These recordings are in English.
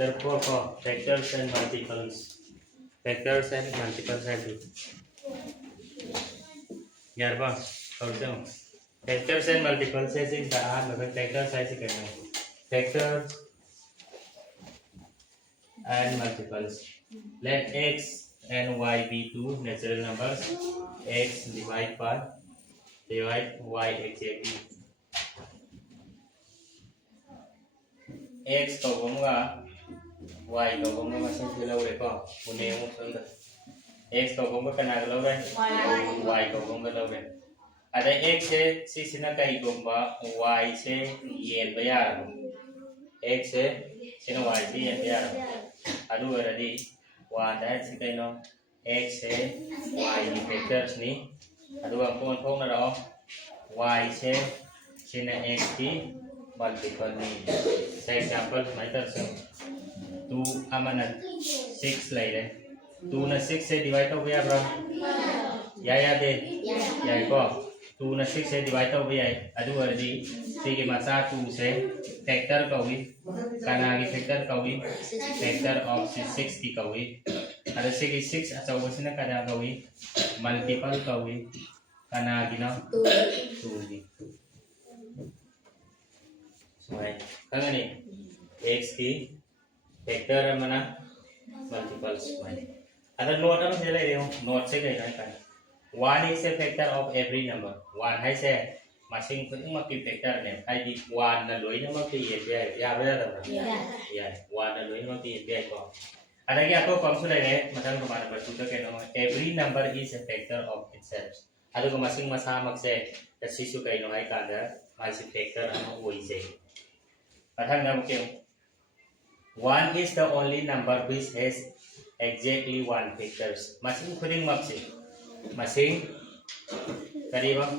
Chapter 4 for factors and multiples. Factors and multiples है भी 11 और क्यों factors and multiples है सिर्फ मतलब factors ऐसे करना है factors and multiples. Let x and y be two natural numbers. X divide y exactly. X को घूमगा y को घूमगा मशीन से लो रे को उन्हें मुझे x को घूमगा कना लो रे y को घूमगा लो रे अरे x से सीना कहीं घूमगा y से ये बयार x से सीना y से ये बयार अदू अरदी one that is कहीं नो x से y की factors नी अदू आपको अनफोक ना रहो y से सीना x की multiple knee for example my term 2 amana 6 lai le 2 na 6 se divide over ya bro ya de ya ko 2 na 6 se divide over ya adu ardi si ke masa 2 se factor kawi kana ki factor kawi factor of 6 ki kawi ada si ki 6 achaw sina kana kawi multiple kawi kana ki na 2 ki right kanga ni x की factor mana multiples mana ada note apa sih le note से कहीं ना कहीं one is a factor of every number one है से masing cũng mà cái factor này hay đi one là lối nó mà cái gì vậy ya bây giờ rồi ya one là lối nó mà cái gì vậy có ada cái apa konsol này macam kemana bersudah cái nó every number is a factor of itself ada cái masing masa makse cái sự cái nó hay cả đó masih factor nó vui gì Patang kamu kêu one is the only number which has exactly one factors. Masing kuding maksi. Masing tadi bang.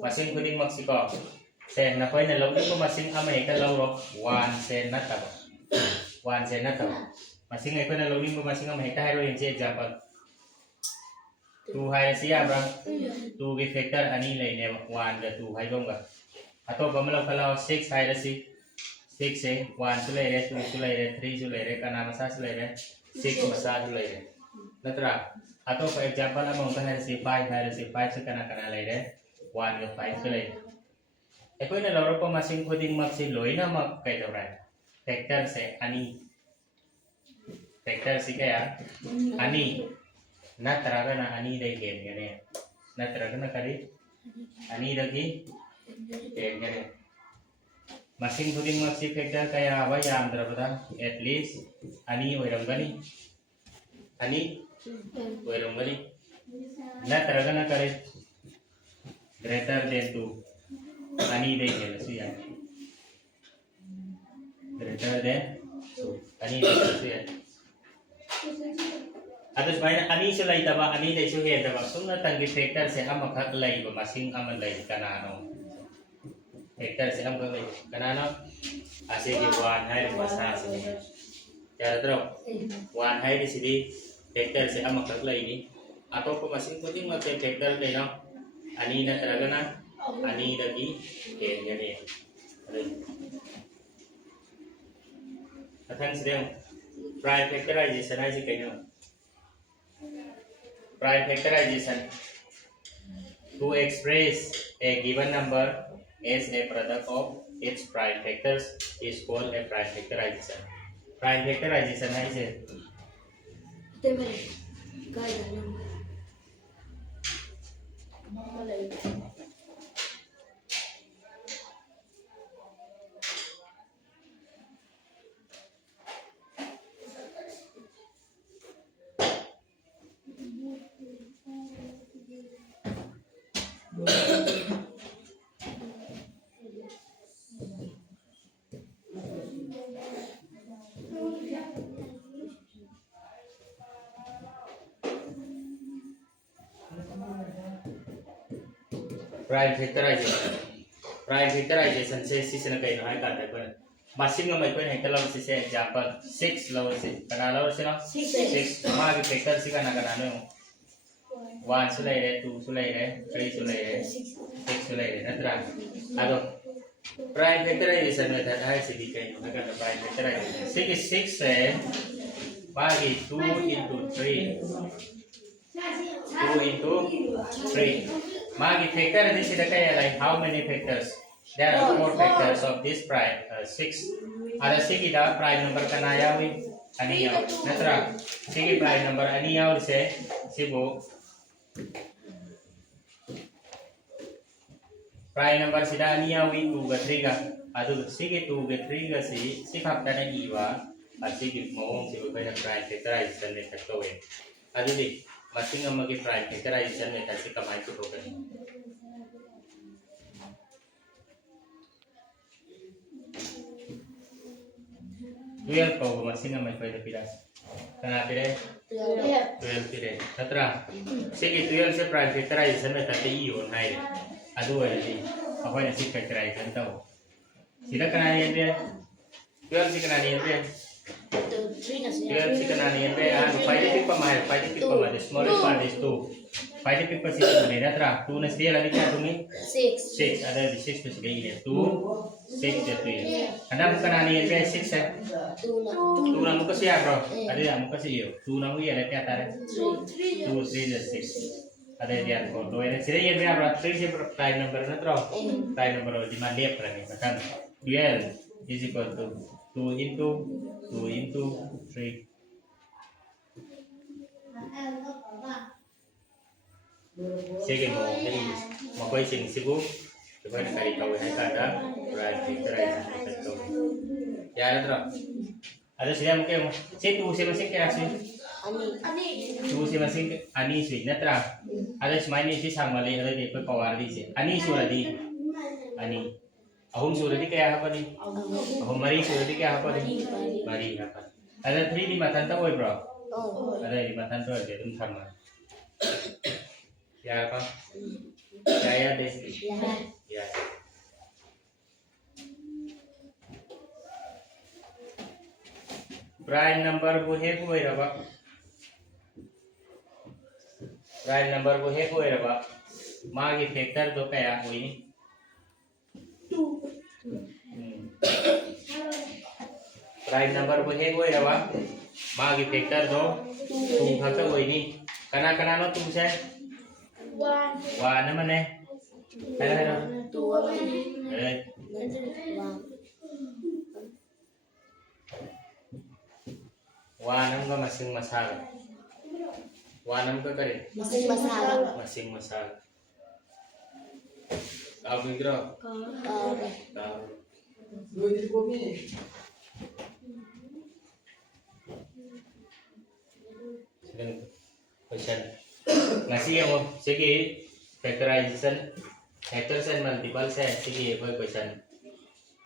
Masing kuding maksi ko. Sen na koi na lâu ko masing amay ka lâu ro. One sen na tao. One sen na tao. Masing ay ko na lâu ko masing amay ka hero yung example. Two hai siya bang. Two cái factor ani lay ne one the two hai bang ga. Ato pamalaw kalau six hai si 6 से 1 से ले रहे 2 से ले रहे 3 से ले रहे काना मसा से ले रहे 6 मसा से ले रहे नतरा अतो फॉर एग्जांपल हम उनका है से 5 है से 5 से काना ले रहे 1 กับ 5 से ले ए कोई नेเราก็มาซิงโคดิ้งมักสิลอยนะมักไกลเท่าไหร่फैक्टर से अनि फैक्टर से क्या अनि नतरा का ना अनि दे गेम ने नतरा का ना करी अनि दगी गेम ने masing kuding maksi factor kaya apa ya antara berapa at least ani oirangani ani oirangani na teragana kare greater than 2 ani dei helsu ya greater than 2 ani dei helsu ya atas banyak ani sulai taba ani dei su he taba sumna tangi factor se amakak lai ba masing aman lai kanano factor से हम कर लेंगे बनाना ऐसे कि one है बसा से क्या तरह one है इसलिए factor से हम कर लेंगे आपको को मशीन को तीन मत factor लेना अनि न तरह ना अनि लगी केंद्र ने अथन से prime factorization है जी कहना prime factorization to express a given number as a product of its prime factors is called a prime factorization. Prime factorization है इसे prime factorization से सीसना कहीं ना है करते हैं मशीन में कोई नहीं कलम से एग्जांपल 6 लवर से कना लवर से ना 6 माँ के factor से कना कना नहीं 1 से ले रहे 2 से ले रहे 3 से ले रहे 6 से ले रहे नतरा अदो prime factorization method hai si di kai no kan prime factorization 6 is 6 se bagi 2 into 3 2 into 3 bagi factor di sini kai like how many factors there are 4 factors of this prime 6 ada sigi da prime number kana yawi ani yaw natra sigi prime number ani yaw se sibo prime number sida ani yawi 2 ga 3 ga adu sigi 2 ga 3 ga si khap ta na iwa asigi mawong si ba na prime factorization ne takto e adu di masing amagi prime factorization ne kasi kamai chu ko kan 12 kau masing amai pai da piras kana pire 12 pire tatra sigi 12 se prime factorization ne tate i on hai adu ai di apa na si factorization tau sida kana ni ende 12 si kana ni ende 12 si kana ni ende anu pai de pipa mai smallest part is 2 pai de pipa si ne tatra 2 na sida lagi cha tumi 6 ada di 6 tu sigi ni 2 6 je tu anda kana ni ende 6 hai 2 na muka siya bro ada ya muka siya 2 na mu ya ada tare 2 3 is 6 ada dia ko do ene sire ye bra 3 se prime number na tro prime number di man dia prane kan 12 is equal to 2 into 3 sige mo dali mo koy sing sibu coba kali kau hai kada prime factorization to ya tro ada sila mungkin si tu si masing kira si tu si masing ani si natra ada semaini si samali ada di pekawar di si ani suradi ani ahum suradi kaya apa ni ahum mari suradi kaya apa ni mari apa ada 3 di matan tahu bro ada di matan tahu dia tum sama ya apa ya deh ya prime number bu he ko raba prime number bu he ko raba magi factor do kaya hoi ni 2 prime number bu he ko raba magi factor do 2 khata hoi ni kana kana no 2 se 1 na mane kana 1 ka masing masal 1 ka kare masing masal tahu kira tahu question ngasih ya mau segi factorization multiple se segi कोई question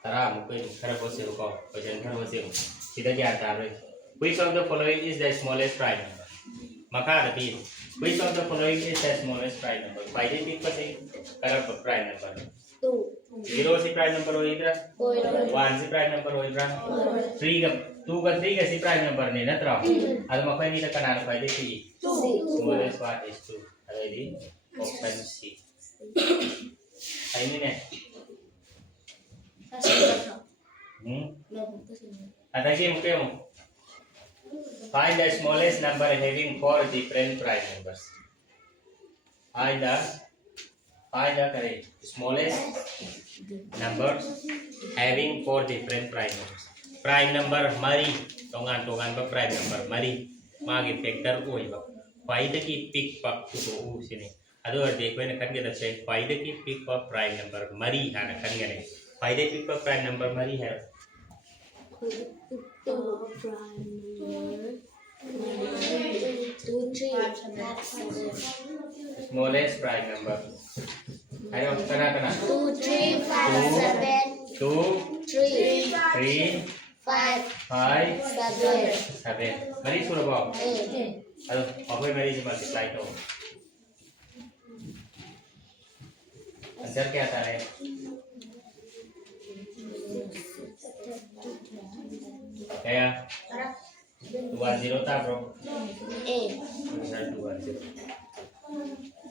tara mungkin खराब हो से को question खराब हो से सीधा क्या आता है which of the following is the smallest prime number maka tadi which of the following is the smallest prime number by the tip से खराब prime number 0 si prime number हो इधर 1 si prime number हो इधर 3 का 2 का 3 का si prime number नहीं ना तरह ada maka ini tekan ada by the tip smallest part is 2 ada di option C ini nih ada lagi mungkin find the smallest number having 4 different prime numbers find the correct smallest numbers having 4 different prime numbers prime number mari tongan prime number mari magi factor koi ba फायदे की pick पक तो sini adu देखो ने kan kita say फायदे की pick पक prime number mari है ना kan गने फायदे पिक पक prime number mari है smallest prime number ayo kana 2 3 5 7 2 3 5 7 mari suruh bawa aduh apa yang mari multiply to answer क्या आता है kayak 20 था bro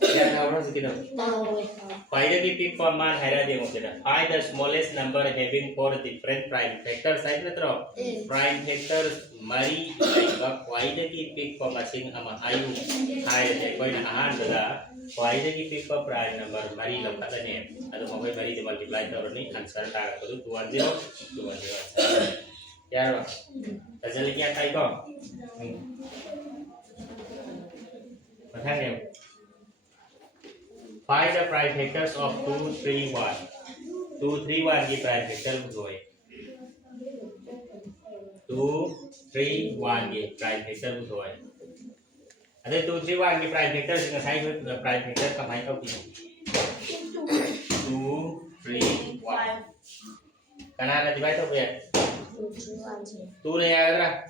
20 क्या था वो Sikkim tao rồi find the पिक फॉर्मान है राजे मुझे find the smallest number having 4 different prime factors है ना प्राइम फैक्टर मरी का फाइंड द पिक फॉर्म मशीन अमा आयु हाय है कोई ना आहान बदा फाइंड द पिक फॉर प्राइम नंबर मरी लौका ने ಅದು ಮೊಬೈಲ್ ಮರಿ ಮಲ್ಟಿಪ್ಲೈ ತವರನಿ ಆನ್ಸರ್ ಆಗಬಹುದು 210 ಯಾರು रिजल्ट क्या था को बताएं देव find the prime factors of 2 3 1 2 3 1 की prime factor होए 2 3 1 की prime factor होए अरे 2 3 1 की prime factor सेใช้ prime factor กับให้เขากี่ 2 3 1 kanan divide to về tu này ra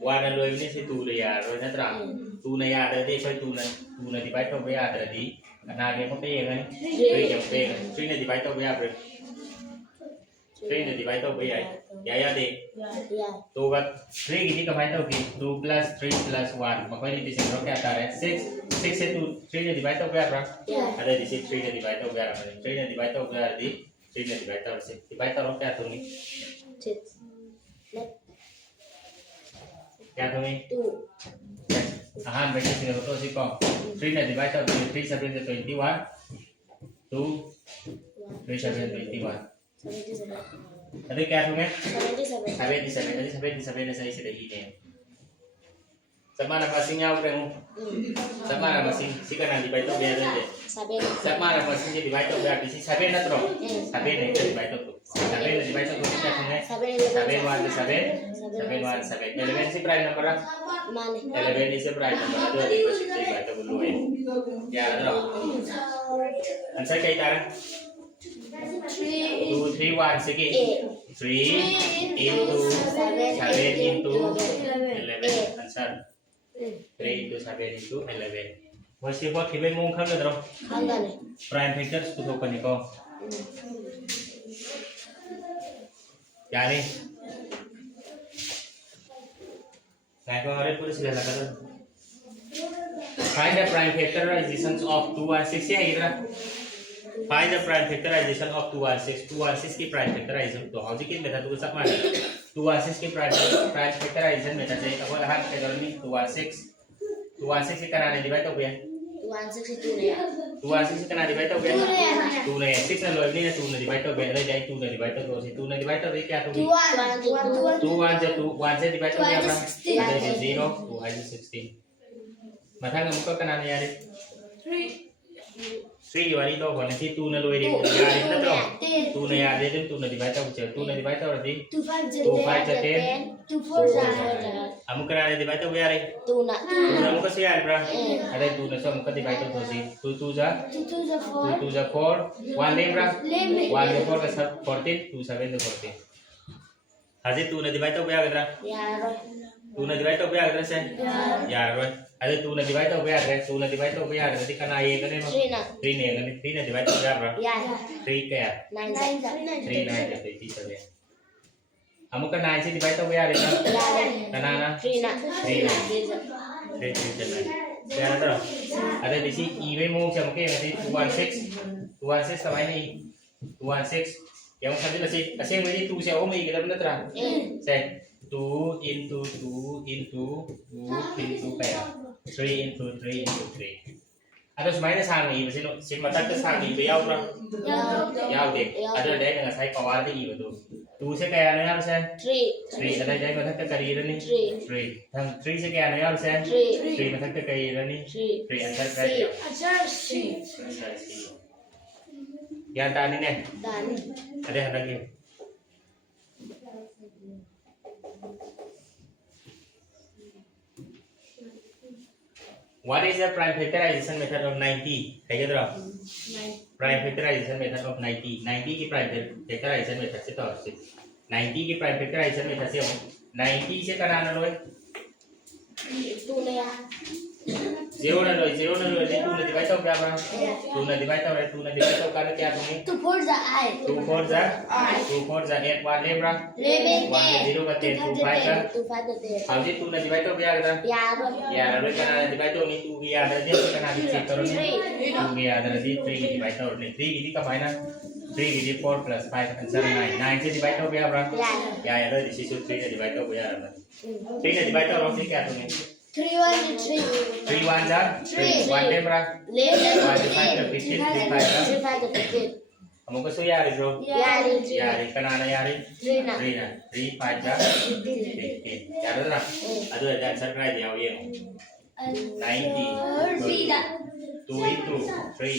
qua là lười với si tu này rồi nè tra tu này đây đi phải tu này divide to về rồi đi kanan cái không tiền này three chấm tiền three này divide to về rồi three này divide to về vậy ya đi tu cái three cái gì cái phải to cái 2 plus 3 plus 1 mà quay đi xem nó क्या है 6 6 से 2 3 này divide to về rồi ada di sini 3 này divide to về rồi 3 này divide to về đi 3 này divide to 6 divide to nó क्या तुमने क्या तुमने हाँ बेटे से तो सी को 3 ने divide to 3 7 to 21 2 3 7 21 अरे क्या तुमने 77 से इसे देखी है sama nama masingnya udah sama nama masing si kan divide to biar aja sama nama masingnya divide to biar di sini 7 na tro 7 nih divide to 7 divide to kita punya 7 1 7 11 si prime number mana 11 is prime number ada di posisi divide to dulu ya tro answer kayak cara 2 3 1 segi 3 into 7 into 11 answer 3 into 7 into 11 masih buat kita mau kan dong prime factors itu apa nih kok ya nih nah kau hari pun sudah lakukan find the prime factorizations of 216 ya gitu find the prime factorization of 216 की prime factorization तो हम जिक्र में था तो सब मान 216 की prime factorization में था चाहिए अब वो लहान के दौरान में 216 से करना divide तो क्या 216 itu nih ya 216 से करना divide तो क्या 2 ने 6 ने लोग नहीं 2 ने divide तो क्या ले जाए 2 ने divide तो 2 ने divide तो क्या तो 2 1 से divide तो क्या ada 0 2 is 16 maka nggak muka kanan ya deh 3 वाली तो होने थी 2 ने लोई दी यार इतना तो 2 ने यार दे 2 ने divide तो 2 ने divide तो रहती 2 5 10 2 4 हम कराने divide तो यार 2 na 2 ने मुका से यार ब्रा अरे 2 ने सो मुका divide तो सी 2 2 जा 2 जा 4 1 ले ब्रा 1 ले 4 का सब 14 2 7 तो 14 हाजी 2 ने divide तो यार करा ya rồi 2 ने divide तो यार करा से यार rồi अरे 2 ने divide तो यार है 2 ने divide तो यार है दिखाना ये करने में 3 ने divide तो यार ब्रा ya 3 क्या 9 3 9 jadi 7 kamu kan 9 sih divide to यार इतना ना ना 3 na 3 7 ya ada ada di sini i में मूव चमके nanti 216 sama ini 216 yang tadi masih ini 2 saya omong kita bener terang saya 2 into 2 into 2 into kayak 3 into 3 into 3 atau semuanya sama ini sih si mata ke sama ini yau berapa yau deh ada deh dengan saya kawal di itu 2 से क्या आने वाला है 3 ada जाए मत के करी runny 3 हम 3 से क्या आने वाला है 3 मत के करी रनी 3 आंसर क्या है answer C yang tadi nih ada yang lagi What is the prime factorization method of 90? है क्या तरह? Prime factorization method of 90. 90 की prime factorization method से तो 90 की prime factorization method से 90 से कराना लोग 2 na ya 0 na rồi 0 na rồi thì 2 là divide tao kya bra 2 là divide tao rồi 2 là divide tao cái kya tumi 2 4 जा I 2 4 जा 2 4 जा 8 1 ले bra 11 1 là 0 का 10 2 5 का 2 5 10 how did 2 na divide tao kya kata या rồi ya rồi kana divide tao ni 2 ya ada dia kana di check karo ni 2 ya ada di 3 ki divide tao ni 3 ki di ka pai na 3 ki di 4 plus 5 answer 9 9 से divide tao kya bra या ya rồi this is 3 का divide tao kya bra 3 का divide tao ro kya tumi 3 1 3 3 1 जा 3 1 ले bra 11 1 5 का 15 3 5 का 3 5 15 हमको सो यार bro यारी यार kana na यार 3 ना 3 na 3 5 ja 15 यार ना ಅದು ಆನ್ಸರ್ ಕೈ ದಿಯಾ ये 90 2 into 3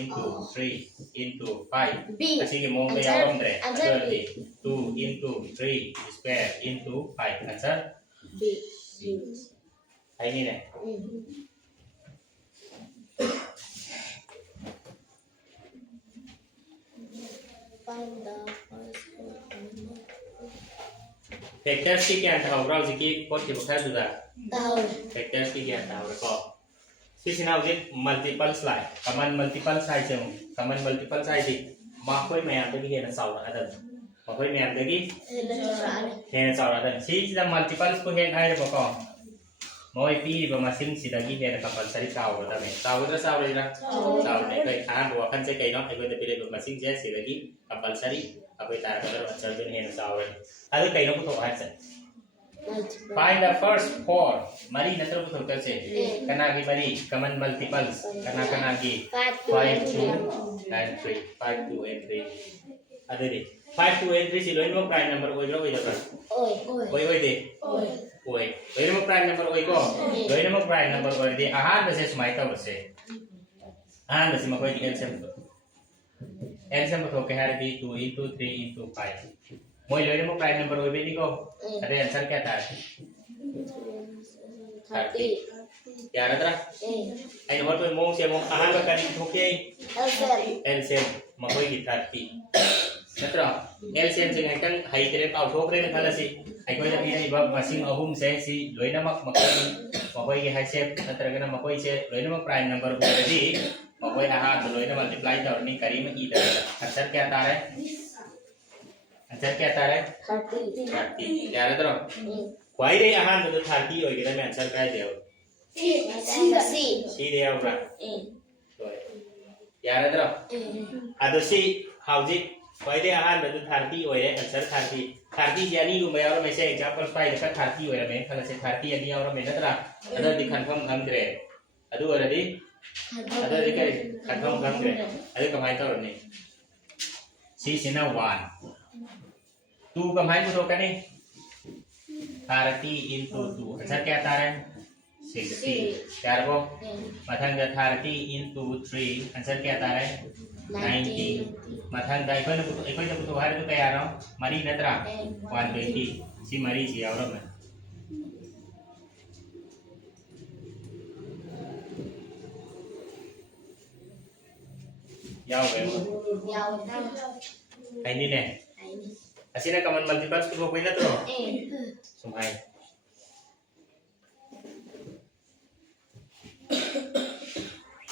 into 3 into 5 B kasi ke mong kaya romre answer ado di 2 into 3 square into 5 answer B ai ni ne find the first one factors ki kya tha bro ji ki pot ki bukha du da tao factors ki kya tha ko si sinau ji multiple slide common multiple size se common multiple size di ma khoi ma ya de ki na sau da da ma khoi ma de ki lên cho rõ này he na sau da da si da multiple ko he ai de ko moi pi ba ma sim si da ki he na compulsory sau da me sau da sau da sau ne kai kha bo kan se kai no ai ko de pile ba sim je si da ki compulsory apai tar ka da answer de he na sau da adu kai no ko to answer multiple find the first four mari na tro ko to se kana ki mari common multiples kana ki 5 5 2 and 3 5 2 and 3 adu di 5 2 and 3 si loi mo prime number oi ro oi da ôi ôi oi de ôi oi loi mo prime number oi ko loi mo prime number oi de ahan ba se smai ta se ahan ba si ma ko di LCM ko ke har bi 2 into 3 into 5 moi loi mo prime number oi be ni ko ade answer kya tha 30 यार अदरा ai no to mo se mo ahan ba kani thoke LCM makoi ki 30 natra LCM se ngai kan hai tere pau thok re na khala si ai ko da bi ai ba masing ahum se si loina mak makoi ki hai se natra kana makoi se loina mak prime number ko di makoi aha to loina multiply ta ni kari ma ki da answer kya ta hai answer kya ta hai 30 यार अदरा kwai re ahan to 30 oi gida me answer kai deu si de aura यार अदरा ado si hauji kwai de ahan to 30 oi re answer 30 yani lu me aura me se example 5 ka 30 oi re me khala se 30 yani aura me natra ada di confirm hamdre adu already ada di kai confirm hamdre adu kamai ta ni si sina 1 2 kamai ko ka ni 30 into 2 answer kya ta hai 60 यार को मथंग 30 into 3 answer क्या आता है 90 मथंग दा eco ने पुतो बाहर तो क्या रहा मरी नतरा 120 सी मरी सी और में याव गए ai ni ne asina kaman multiples ko ko na to sumai